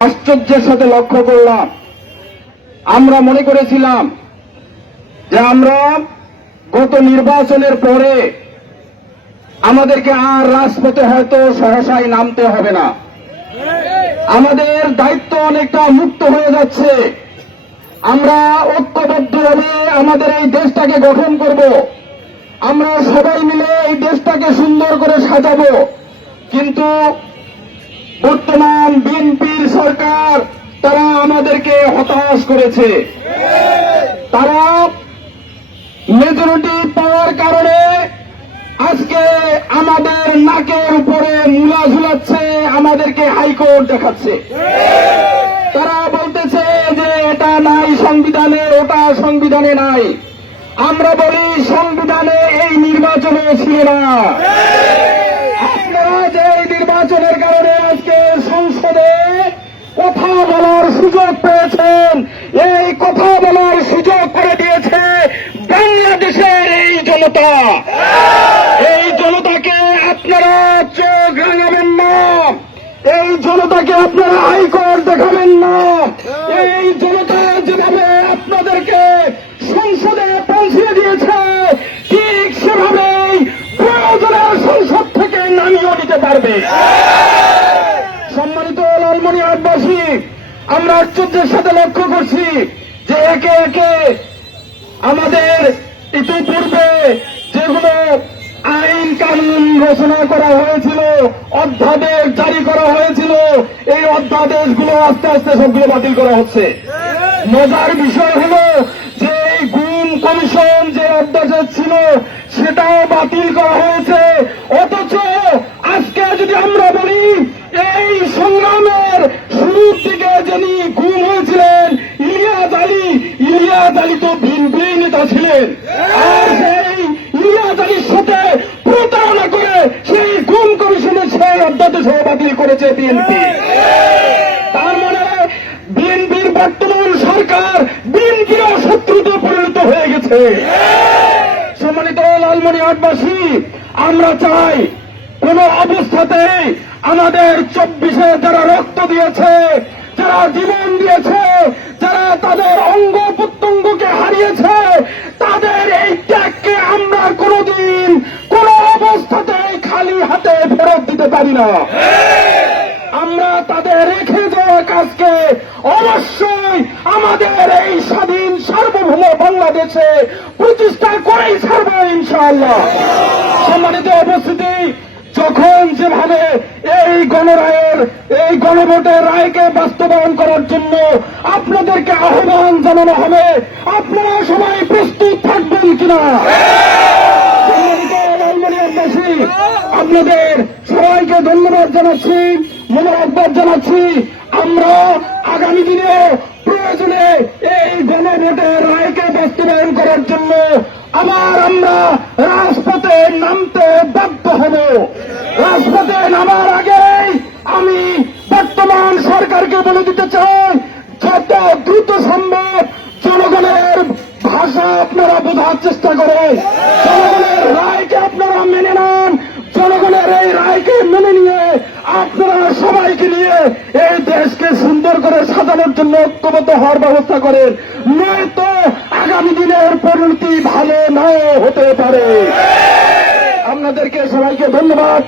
আশ্চর্যের সাথে লক্ষ্য করলাম, আমরা মনে করেছিলাম যে আমরা গত নির্বাচনের পরে আমাদেরকে আর রাজপথে হয়তো সহসাই নামতে হবে না, আমাদের দায়িত্ব অনেকটা মুক্ত হয়ে যাচ্ছে, আমরা ঐক্যবদ্ধভাবে আমাদের এই দেশটাকে গঠন করব, আমরা সবাই মিলে এই দেশটাকে সুন্দর করে সাজাবো। কিন্তু বর্তমান বিএনপির সরকার তারা আমাদেরকে হতাশ করেছে। তারা মেজরিটি পাওয়ার কারণে আজকে আমাদের নাকের উপরে মূলা ঝুলাচ্ছে, আমাদেরকে হাইকোর্ট দেখাচ্ছে। তারা বলতেছে যে এটা নাই সংবিধানে, ওটা সংবিধানে নাই। আমরা বলি সংবিধানে এই নির্বাচনে ছিল না। আপনারা যে এই নির্বাচনের কারণে আজকে সংসদে কথা বলার সুযোগ পেয়েছেন, এই কথা বলার সুযোগ করে দিয়েছে বাংলাদেশের এই জনতা। এই জনতাকে আপনারা চোখ রাঙাবেন না, এই জনতাকে আপনারা হাইকোর্ট দেখাবেন না। এই জনতা যেভাবে আপনাদেরকে সংসদে পৌঁছে দিয়েছে, ঠিক সেভাবেই প্রয়োজনে সংসদ থেকে নামিয়ে দিতে পারবে। সম্মানিত লালমনিরহাটবাসী, আমরা আশ্চর্যের সাথে লক্ষ্য করছি যে একে একে আমাদের ইতিপূর্বে যেগুলো আইন কানুন রচনা করা হয়েছিল, অধ্যাদেশ জারি করা হয়েছিল, এই অধ্যাদেশগুলো আস্তে আস্তে সবগুলো বাতিল করা হচ্ছে। মজার বিষয় হলো যে এই গুম কমিশন যে অধ্যাদেশ ছিল সেটাও বাতিল করা হয়েছে। অথচ আজকে যদি আমরা বলি এই সংগ্রামের শুরুর দিকে যিনি গুম হয়েছিলেন ইলিয়াস আলী তো ভিন নেতা ছিলেন, আর সেই ইলিয়াস আলীর সাথে প্রতারণা করে সেই গুম কমিশনের সেই অধ্যাদেশ বাতিল করেছে বিএনপি। তার মানে বিএনপির বর্তমান সরকার বিএনপির শত্রুতে পরিণত হয়ে গেছে। সম্মানিত লালমনিরহাটবাসী, আমরা চাই কোন অবস্থাতেই আমাদের 24-এ যারা রক্ত দিয়েছে, যারা জীবন দিয়েছে, যারা তাদের অঙ্গ প্রত্যঙ্গকে হারিয়েছে, তাদের এই ত্যাগকে আমরা কোনদিন কোন অবস্থাতেই খালি হাতে ফেরত দিতে পারি না। আমরা তাদের রেখে যাওয়া কাজকে অবশ্যই আমাদের এই স্বাধীন সার্বভৌম বাংলাদেশে প্রতিষ্ঠা করেই ছাড়ব ইনশাআল্লাহ। সম্মানিত উপস্থিতি, যখন যেভাবে এই গণভোটের রায়কে বাস্তবায়ন করার জন্য আপনাদেরকে আহ্বান জানানো হবে, আপনারা সবাই প্রস্তুত থাকবেন কিনা? আপনাদের সবাইকে ধন্যবাদ জানাচ্ছি, মোবারকবাদ জানাচ্ছি। আমরা আগামী দিনে প্রয়োজনে এই গণভোটের রায়কে বাস্তবায়ন করার জন্য আমরা রাজপথে নামতে বাধ্য হব। রাজপথে নামার আগেই আমি বর্তমান সরকারকে বলে দিতে চাই, যত দ্রুত সম্ভব জনগণের ভাষা আপনারা বোঝার চেষ্টা করেন, জনগণের রায়কে আপনারা মেনে নেন, জনগণের এই রায়কে মেনে নিয়ে আপনারা সবাইকে নিয়ে এই দেশকে সুন্দর করে সাজানোর জন্য ঐক্যবদ্ধ হওয়ার ব্যবস্থা করেন, নয়তো আগামী দিনের পরিণতি ভালো নাও হতে পারে। আপনাদেরকে সবাইকে ধন্যবাদ।